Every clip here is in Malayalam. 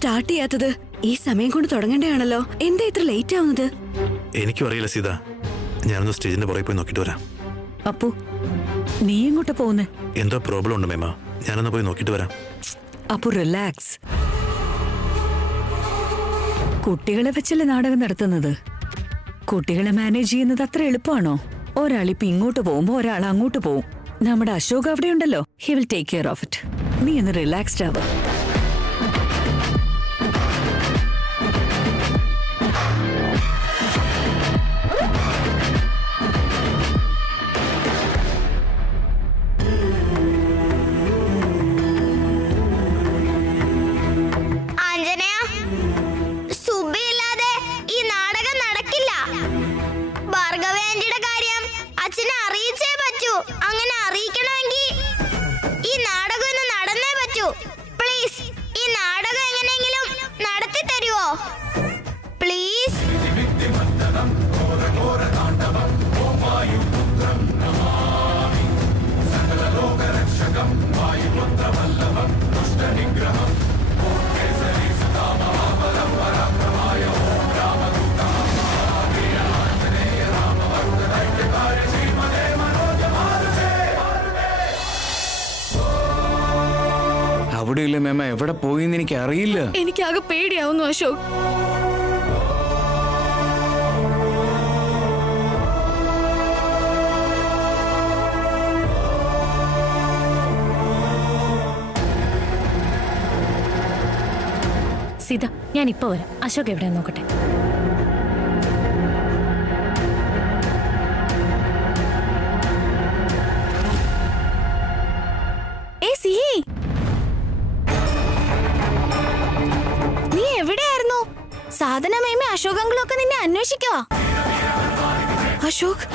സ്റ്റാർട്ട് ചെയ്യാത്തത്? ഈ സമയം കൊണ്ട് തുടങ്ങേണ്ടതാണല്ലോ. എന്താ ഇത്ര ലേറ്റ് ആവുന്നത്? എനിക്കും അറിയില്ല സീത. ഞാനൊന്ന് സ്റ്റേജിന്റെ പുറകെ പോയി നോക്കിട്ട് വരാം. അപ്പു, നീ എങ്ങോട്ടാ പോകുന്നേ? എന്തോ പ്രോബ്ലം ഉണ്ട് മേമ. ഞാനൊന്ന് പോയി നോക്കിട്ട് വരാം. അപ്പു, റിലാക്സ്. കുട്ടികളെ വെച്ചല്ലേ നാടകം നടത്തുന്നത്. കുട്ടികളെ മാനേജ് ചെയ്യുന്നത് അത്ര എളുപ്പമാണോ? ഒരാളിപ്പോ ഇങ്ങോട്ട് പോകുമ്പോ ഒരാൾ അങ്ങോട്ട് പോകും. നമ്മുടെ അശോക് അവിടെ ഉണ്ടല്ലോ. He will take care of it. നീ ഒന്ന് റിലാക്സ്ഡ് ആവുക. അവിടെയില്ല മേമ. എവിടെ പോയിന്ന് എനിക്ക് അറിയില്ല. എനിക്കാകെ പേടിയാവുന്നു അശോക്. സീത, ഞാൻ ഇപ്പൊ വരാം. അശോക് എവിടെയാ നോക്കട്ടെ. നീ എവിടെയായിരുന്നു? സാധനമേമ അശോകങ്ങളൊക്കെ നിന്നെ അന്വേഷിക്കുവാ. അശോക്,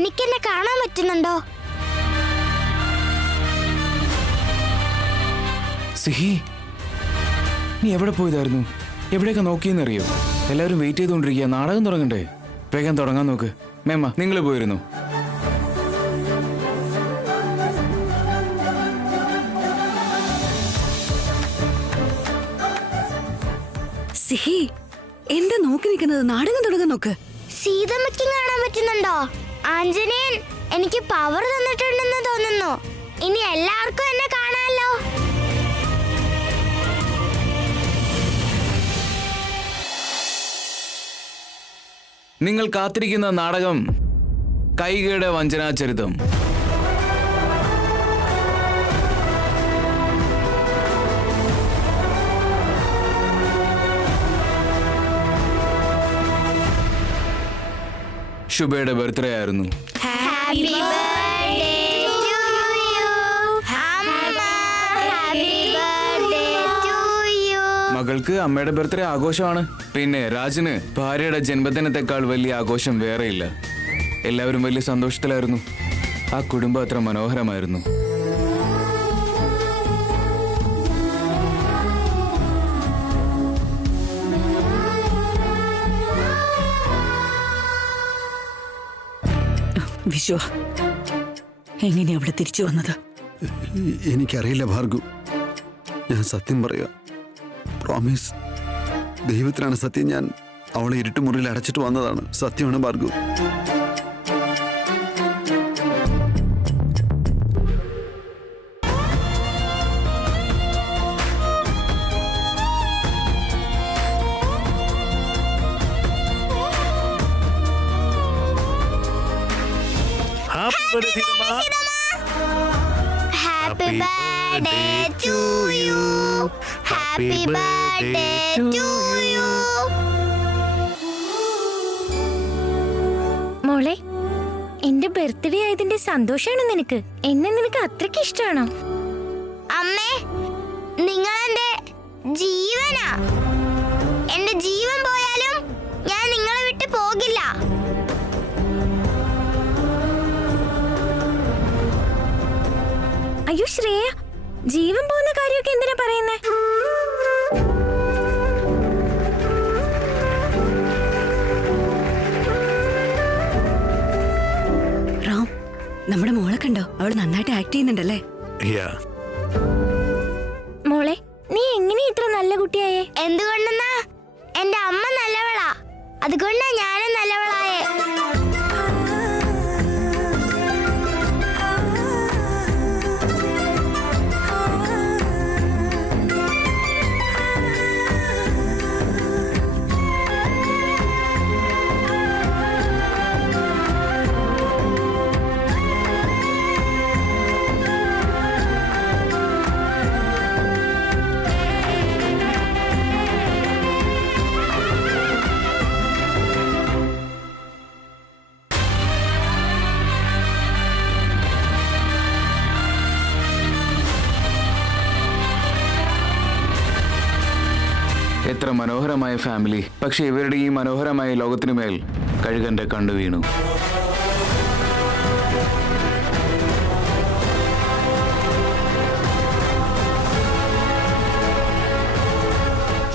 എനിക്കെന്നെ കാണാൻ പറ്റുന്നുണ്ടോ? സിഹി, നീ എവിടെ പോയതായിരുന്നു? എവിടെയൊക്കെ നോക്കിയെന്നറിയോ? എല്ലാവരും വെയിറ്റ് ചെയ്തുകൊണ്ടിരിക്കുക. നാടകം തുടങ്ങണ്ടേ? വേഗം തുടങ്ങാൻ നോക്ക്. മേമ, നിങ്ങൾ പോയിരുന്നു? സിഹി, എന്താ നോക്കി നിൽക്കുന്നത്? നാടകം തുടങ്ങാൻ നോക്ക്. സീതമ്മയ്ക്കും കാണാൻ പറ്റുന്നുണ്ടോ? ആഞ്ജനേയൻ എനിക്ക് പവർ തന്നിട്ടുണ്ടെന്ന് തോന്നുന്നു. ഇനി എല്ലാവർക്കും എന്നെ കാണാമല്ലോ. നിങ്ങൾ കാത്തിരിക്കുന്ന നാടകം കൈകയുടെ വഞ്ചനാചരിതം. ശുഭയുടെ ബർത്ത്ഡേ ആയിരുന്നു. Happy birthday to you. Happy birthday to you. മകൾക്ക് അമ്മയുടെ ബർത്ത്ഡേ ആഘോഷമാണ്. പിന്നെ രാജന് ഭാര്യയുടെ ജന്മദിനത്തെക്കാൾ വലിയ ആഘോഷം വേറെയില്ല. എല്ലാവരും വലിയ സന്തോഷത്തിലായിരുന്നു. ആ കുടുംബം അത്ര മനോഹരമായിരുന്നു. വിശ്വ, എങ്ങനെയാ അവിടെ തിരിച്ചു വന്നത്? എനിക്കറിയില്ല ഭാർഗു. ഞാൻ സത്യം പറയാ. പ്രോമിസ്. ദൈവത്തിനാണ് സത്യം. ഞാൻ അവളെ ഇരുട്ടുമുറിയിൽ അടച്ചിട്ട് വന്നതാണ്. സത്യമാണ് Bhargu. Happy birthday to you. Happy birthday to you. മോളെ, എന്റെ ബർത്ത്ഡേ ആയതിന്റെ സന്തോഷാണ് നിനക്ക്. എന്നെ നിനക്ക് അത്രയ്ക്ക് ഇഷ്ടമാണോ? അമ്മേ, നിങ്ങൾ എന്റെ ജീവൻ എന്റെ ജീവൻ പോയാലും ഞാൻ നിങ്ങളെ വിട്ട് പോകില്ല. അയ്യോ ശ്രേയ, ജീവൻ പോകുന്ന കാര്യമൊക്കെ എന്തിനാ പറയുന്നേ? റാം, നമ്മുടെ മോളെ കണ്ടോ? അവൾ നന്നായിട്ട് ആക്ട് ചെയ്യുന്നുണ്ടല്ലേ? യാ. മോളെ, നീ എങ്ങനെ ഇത്ര നല്ല കുട്ടിയായേ? എന്തുകൊണ്ടെന്നാ എന്റെ അമ്മ നല്ലവളാ, അതുകൊണ്ടാ ഞാനും നല്ലവളായേ. എത്ര മനോഹരമായ ഫാമിലി, പക്ഷെ ഇവരുടെ ഈ മനോഹരമായ ലോകത്തിനു മേൽ കഴുകന്റെ കണ്ടു വീണു.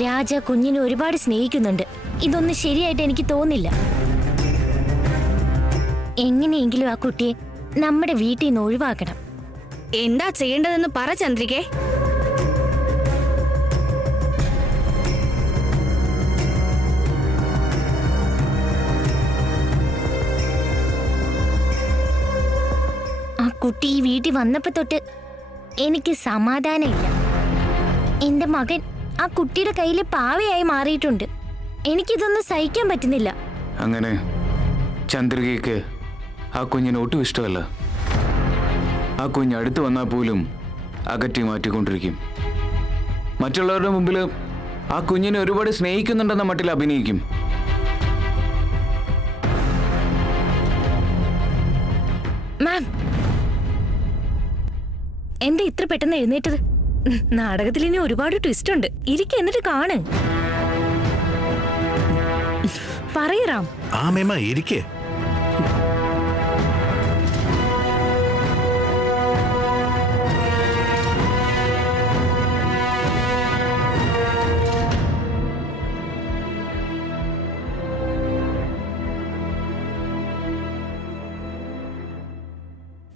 രാജ കുഞ്ഞിനെ ഒരുപാട് സ്നേഹിക്കുന്നുണ്ട്. ഇതൊന്നും ശരിയായിട്ട് എനിക്ക് തോന്നില്ല. എങ്ങനെയെങ്കിലും ആ കുട്ടിയെ നമ്മുടെ വീട്ടിൽ നിന്ന് ഒഴിവാക്കണം. എന്താ ചെയ്യേണ്ടതെന്ന് പറ ചന്ദ്രികേ. ആ കുട്ടി ഈ വീട്ടിൽ വന്നപ്പോ തൊട്ട് എനിക്ക് സമാധാനമില്ല. എന്റെ മകൻ ആ കുട്ടിയുടെ കയ്യിൽ പാവയായി മാറിയിട്ടുണ്ട്. എനിക്കിതൊന്നും സഹിക്കാൻ പറ്റുന്നില്ല. അങ്ങനെ ചന്ദ്രികയ്ക്ക് ആ കുഞ്ഞിന് ഒട്ടും ഇഷ്ടമല്ല. ആ കുഞ്ഞ് അടുത്ത് വന്നാൽ പോലും അകറ്റി മാറ്റിക്കൊണ്ടിരിക്കും. മറ്റുള്ളവരുടെ മുമ്പിൽ ആ കുഞ്ഞിനെ ഒരുപാട് സ്നേഹിക്കുന്നുണ്ടെന്ന മട്ടിൽ അഭിനയിക്കും. മാം, എന്താ ഇത്ര പെട്ടെന്ന് എഴുന്നേറ്റത്? നാടകത്തിൽ ഇനി ഒരുപാട് ട്വിസ്റ്റ് ഉണ്ട്. ഇരിക്കെ എന്നിട്ട് കാണ്. പറയറാം. ആ മേമ ഇരിക്കേ.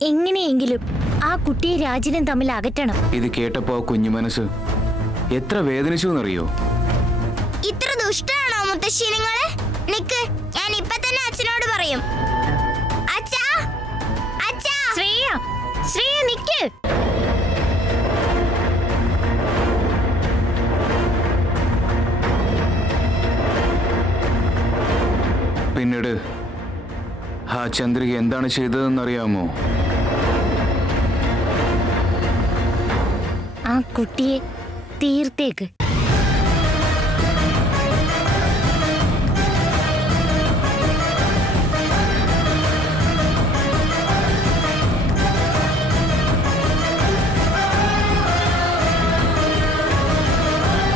എങ്ങനെയെങ്കിലും ആ കുട്ടിയെ രാജിനും തമ്മിൽ അകറ്റണം. ഇത് കേട്ടപ്പോ കുഞ്ഞു മനസ്സ് എത്ര വേദനിച്ചു എന്നറിയോ? ഇത്ര ദുഷ്ടാണോ മുത്തശ്ശി നിങ്ങള്? നിക്ക്, ഞാൻ ഇപ്പൊ തന്നെ അച്ഛനോട് പറയും. അച്ഛാ, അച്ഛാ. ശ്രേയ, ശ്രേയ നിക്ക്. പിന്നീട് ആ ചന്ദ്രിക എന്താണ് ചെയ്തതെന്നറിയാമോ? ആ കുട്ടിയെ തീർത്തേക്ക്.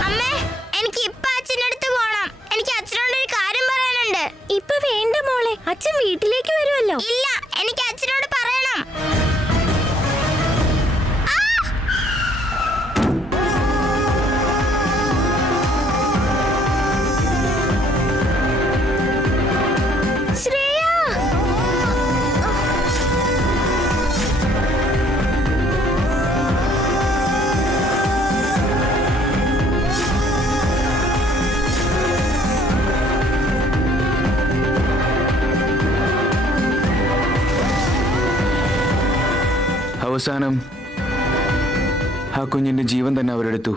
അമ്മേ, എനിക്ക് ഇപ്പൊ അച്ഛൻ്റെ അടുത്ത് പോണം. എനിക്ക് അച്ഛനോട് ഒരു കാര്യം പറയാനുണ്ട്. ഇപ്പൊ വേണ്ട മോളെ, അച്ഛൻ വീട്ടിലേക്ക് വരുമല്ലോ. ഇല്ല, എനിക്ക് അച്ഛനോട് പറയണം. ശ്രേയ, അവസാനം ആ കുഞ്ഞിന്റെ ജീവൻ തന്നെ അവരെടുത്തു.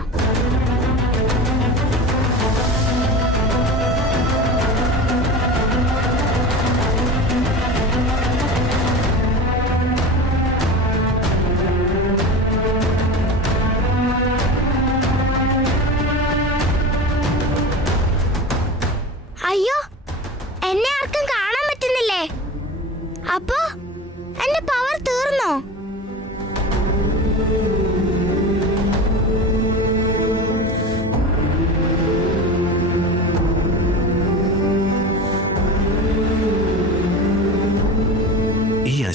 അയ്യോ, എന്നെ ആർക്കും കാണാൻ പറ്റുന്നില്ലേ? അപ്പോ എന്റെ പവർ തീർന്നോ?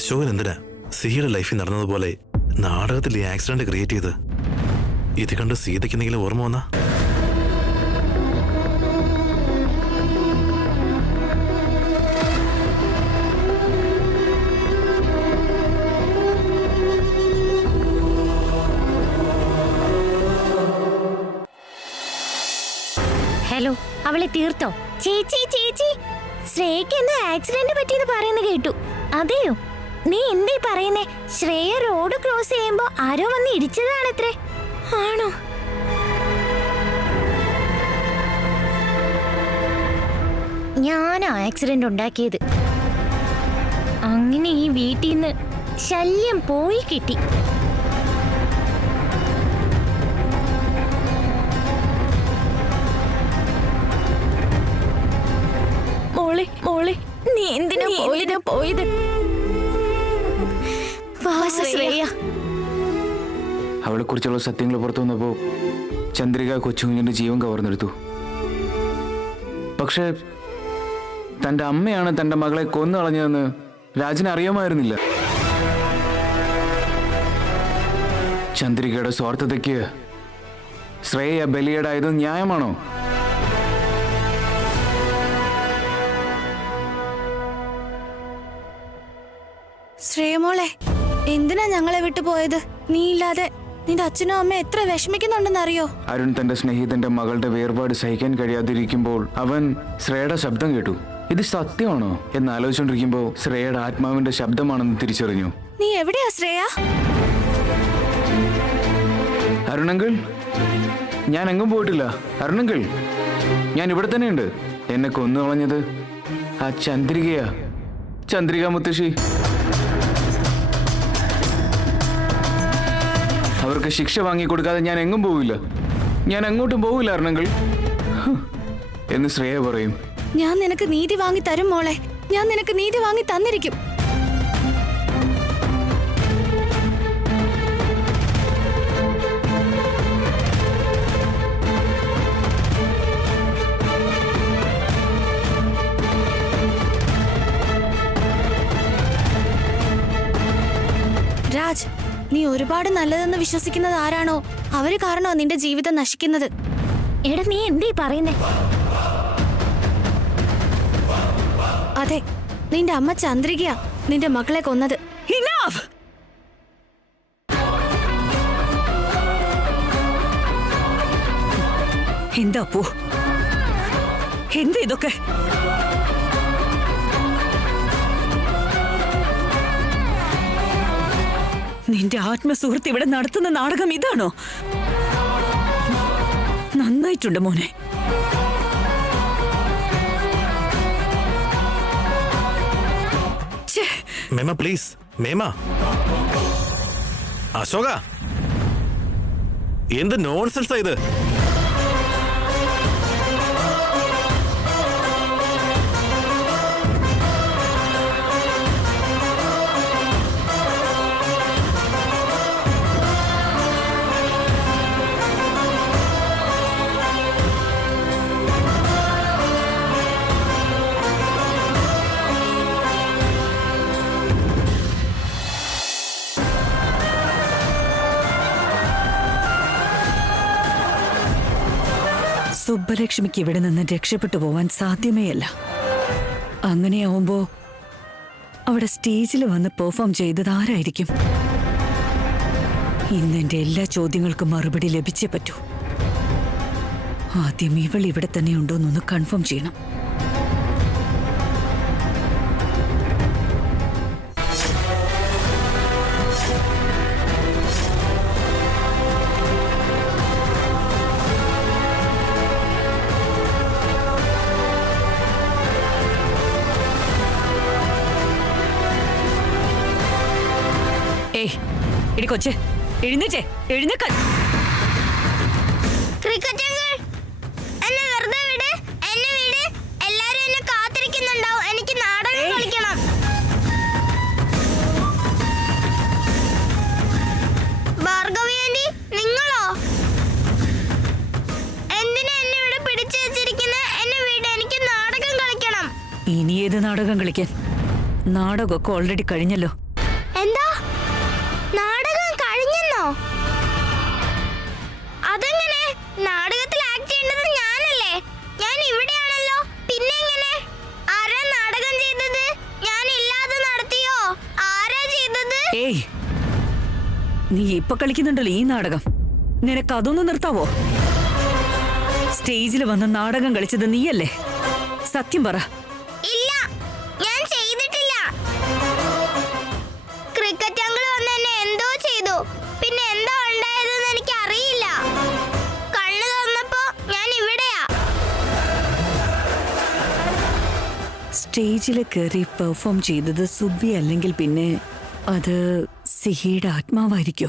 അശോകൻ എന്തിനാ സിഹിയുടെ ലൈഫിൽ നടന്നതുപോലെ നാടകത്തിൽ ഈ ആക്സിഡന്റ് ക്രിയേറ്റ് ചെയ്ത്? ഇത് കണ്ട് സീതയ്ക്ക് എന്തെങ്കിലും ഓർമ്മ വന്നാ? ഹലോ, അവളെ തീർത്തോ? ചേച്ചി ചേച്ചി, ശ്രേയക്ക് എന്തോ ആക്സിഡന്റ് പറ്റിയെന്ന് പറയുന്നത് കേട്ടു. അതെയോ? നീ എന്തേ പറയുന്നേ? ശ്രേയ റോഡ് ക്രോസ് ചെയ്യുമ്പോ ആരോ വന്ന് ഇടിച്ചതാണത്രേ. ആണോ? ഞാനാ ആക്സിഡന്റ് ഉണ്ടാക്കിയത്. അങ്ങനെ ഈ വീട്ടിൽ നിന്ന് ശല്യം പോയി കിട്ടി. മോളെ മോളെ, നീ എന്തിനാ പോയത്? അവളെ കുറിച്ചുള്ള സത്യങ്ങൾ പുറത്തു വന്നപ്പോ ചന്ദ്രിക കൊച്ചുകുഞ്ഞിന്റെ ജീവൻ കവർന്നെടുത്തു. പക്ഷെ തന്റെ അമ്മയാണ് തന്റെ മകളെ കൊന്നു കളഞ്ഞതെന്ന് രാജന് അറിയാമായിരുന്നില്ല. ചന്ദ്രികയുടെ സ്വാർത്ഥതയ്ക്ക് ശ്രേയ ബലിയേടായത് ന്യായമാണോ? ശ്രേയമോളെ, എന്തിനാ ഞങ്ങളെ വിട്ടു പോയത്? നീ ഇല്ലാതെ നിന്റെ അച്ഛനും അമ്മ എത്ര വിഷമിക്കുന്നുണ്ടെന്നറിയോ? അരുൺ തന്റെ സ്നേഹിതന്റെ മകളുടെ വേർപാട് സഹിക്കാൻ കഴിയാതിരിക്കുമ്പോൾ അവൻ ശ്രേയയുടെ ശബ്ദം കേട്ടു. ഇത് സത്യമാണോ എന്ന് ആലോചിച്ചുകൊണ്ടിരിക്കുമ്പോ ശ്രേയയുടെ ആത്മാവിന്റെ ശബ്ദമാണെന്ന് തിരിച്ചറിഞ്ഞു. നീ എവിടെയാ ശ്രേയ? അരുണങ്കിൾ, ഞാൻ എങ്ങും പോയിട്ടില്ല. അരുണങ്കിൾ, ഞാൻ ഇവിടെ തന്നെയുണ്ട്. എന്നെ കൊന്നു കളഞ്ഞത് ആ ചന്ദ്രികയാ, ചന്ദ്രിക മുത്തശ്ശി. അവർക്ക് ശിക്ഷ വാങ്ങിക്കൊടുക്കാതെ ഞാൻ എങ്ങും പോവില്ല. ഞാൻ എങ്ങോട്ടും പോവില്ല അരുണങ്കിൾ എന്ന് ശ്രേയ പറയും. ഞാൻ നിനക്ക് നീതി വാങ്ങി തരും മോളെ. ഞാൻ നിനക്ക് നീതി വാങ്ങി തന്നിരിക്കും. രാജ്, നീ ഒരുപാട് നല്ലതെന്ന് വിശ്വസിക്കുന്നത് ആരാണോ അവര് കാരണോ നിന്റെ ജീവിതം നശിക്കുന്നത്. എടാ, നീ എന്തേ പറയുന്നേ? അതെ, നിന്റെ അമ്മ ചന്ദ്രികയാ നിന്റെ മക്കളെ കൊന്നത്. എന്താ പോ, എന്താ ഇതൊക്കെ? നിന്റെ ആത്മസുഹൃത്ത് ഇവിടെ നടത്തുന്ന നാടകം ഇതാണോ? നന്നായിട്ടുണ്ട് മോനെ. മേമ പ്ലീസ്, മേമ. അശോക, എന്ത് നോൺസെൻസാ ഇത്? സുബ്ബലക്ഷ്മിക്ക് ഇവിടെ നിന്ന് രക്ഷപ്പെട്ടു പോവാൻ സാധ്യമേയല്ല. അങ്ങനെയാവുമ്പോ അവിടെ സ്റ്റേജിൽ വന്ന് പെർഫോം ചെയ്തത് ആരായിരിക്കും? ഇന്ന് എന്റെ എല്ലാ ചോദ്യങ്ങൾക്കും മറുപടി ലഭിച്ചേ പറ്റൂ. ആദ്യം ഇവൾ ഇവിടെ തന്നെ ഉണ്ടോന്നൊന്ന് കൺഫേം ചെയ്യണം. എടി കൊച്ചേ, എഴുന്നേറ്റേ, എഴുന്നേക്കാൻ. ക്രിക്കറ്റ് അങ്കിൾ, എന്നെ വെറുതെ വിട്, എന്നെ വിട്. എല്ലാരും എന്നെ കാത്തിരിക്കുന്നുണ്ടാവും. എനിക്ക് നാടകം കളിക്കണം. ഭാർഗവി ആന്റി, നിങ്ങളോ? എന്തിനാ എന്നെ ഇവിടെ പിടിച്ചു വെച്ചിരിക്കുന്നത്? എന്നെ വിട്, എനിക്ക് നാടകം കളിക്കണം. ഇനി ഏത് നാടകം കളിക്കാൻ? നാടകമൊക്കെ ഓൾറെഡി കഴിഞ്ഞല്ലോ. നീ ഇപ്പൊ കളിക്കുന്നുണ്ടല്ലോ ഈ നാടകം, നിനക്ക് അതൊന്ന് നിർത്താവോ? സ്റ്റേജിൽ വന്ന് നാടകം കളിച്ചത് നീയല്ലേ? സത്യം പറ. ഇല്ല, ഞാൻ ചെയ്തിട്ടില്ല. ക്രിക്കറ്റ് അങ്കിൾ വന്ന് എന്നെ എന്തോ ചെയ്തു. പിന്നെ എന്താ ഉണ്ടായതെന്ന് എനിക്ക് അറിയില്ല. കണ്ണു തുറന്നപ്പോ ഞാൻ ഇവിടെയാ. സ്റ്റേജിൽ കയറി പെർഫോം ചെയ്തത് സുബി അല്ലെങ്കിൽ പിന്നെ അത് സിഹിയുടെ ആത്മാവായിരിക്കോ?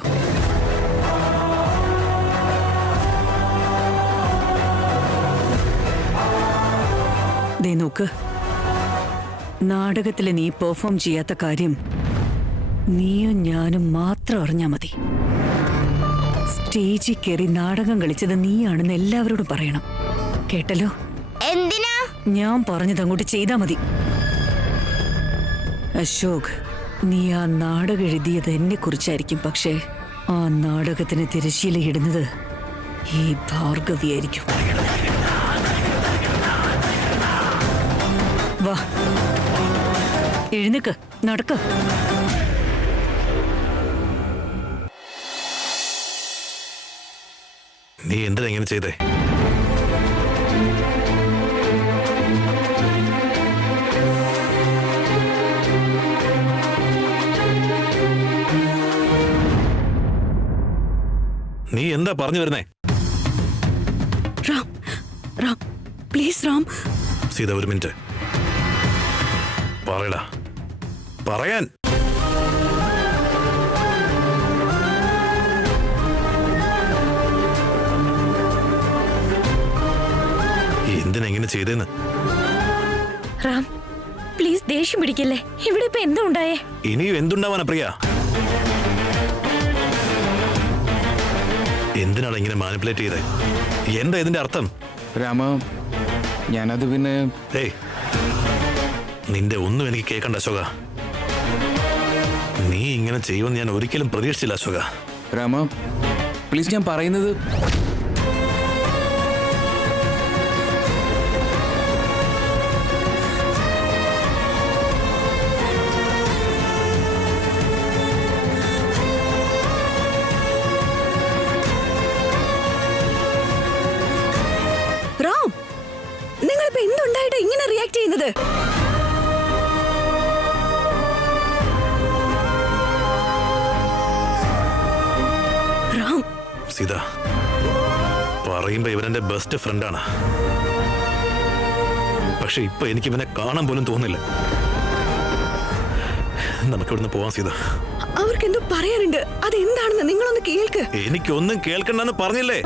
ദേ നോക്ക്, നാടകത്തില് നീ പെർഫോം ചെയ്യാത്ത കാര്യം നീയും ഞാനും മാത്രം അറിഞ്ഞാ മതി. സ്റ്റേജിൽ കയറി നാടകം കളിച്ചത് നീയാണെന്ന് എല്ലാവരോടും പറയണം. കേട്ടല്ലോ? എന്തിനാ? ഞാൻ പറഞ്ഞത് അങ്ങോട്ട് ചെയ്താ മതി. അശോക്, നീ ആ നാടകം എഴുതിയത് എന്നെ കുറിച്ചായിരിക്കും, പക്ഷേ ആ നാടകത്തിന് തിരശ്ശീലയിടുന്നത് ഈ ഭാർഗവിയായിരിക്കും. വാ, എഴുന്നേക്ക്, നടക്ക്. നീ എന്തിനാ ഇങ്ങനെ ചെയ്തേ? നീ എന്താ പറഞ്ഞു വരുന്നേ? റാം, റാം, പ്ലീസ് റാം. സീത, ഒരു മിനിറ്റ്. പറയടാ, പറയാൻ. എന്തിനാ ഇങ്ങനെ ചെയ്തേന്ന്? റാം, പ്ലീസ് ദേഷ്യം പിടിക്കല്ലേ. ഇവിടെ ഇപ്പൊ എന്താ ഉണ്ടായേ? ഇനിയും എന്തുണ്ടാവാനാ പ്രിയ? എന്തിനാണ് ഇങ്ങനെ മാനിപ്പുലേറ്റ് ചെയ്തേ? എന്താ ഇതിന്റെ അർത്ഥം? രാമ, ഞാനത് പിന്നെ ഏയ്, നിന്റെ ഒന്നും എനിക്ക് കേൾക്കണ്ട അശോക. നീ ഇങ്ങനെ ചെയ്യുമെന്ന് ഞാൻ ഒരിക്കലും പ്രതീക്ഷിച്ചില്ല അശോക. രാമ, പ്ലീസ്, ഞാൻ പറയുന്നത്. റാം, നിങ്ങളിപ്പോ എന്തുണ്ടായിട്ട് ഇങ്ങനെ റിയാക്ട് ചെയ്യുന്നത്? റാം, സീത, പറയുമ്പോ ഇവനെന്റെ ബെസ്റ്റ് ഫ്രണ്ടാണ്. പക്ഷെ ഇപ്പൊ എനിക്ക് ഇവനെ കാണാൻ പോലും തോന്നില്ല. നമുക്കിവിടുന്ന് പോവാൻ സീത. അവർക്ക് എന്തോ പറയാനുണ്ട്. അതെന്താണെന്ന് നിങ്ങളൊന്ന് കേൾക്ക്. എനിക്കൊന്നും കേൾക്കണ്ടെന്ന് പറഞ്ഞില്ലേ?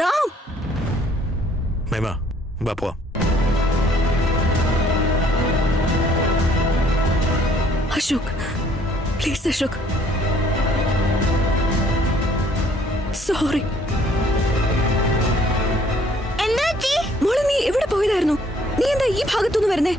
റാം, മേമ, വാ പോവാം. Ashok, please Ashok, sorry. എന്താ ചേച്ചി? മോളെ, നീ എവിടെ പോയതായിരുന്നു? നീ എന്താ ഈ ഭാഗത്തുനിന്ന് വരുന്നേ?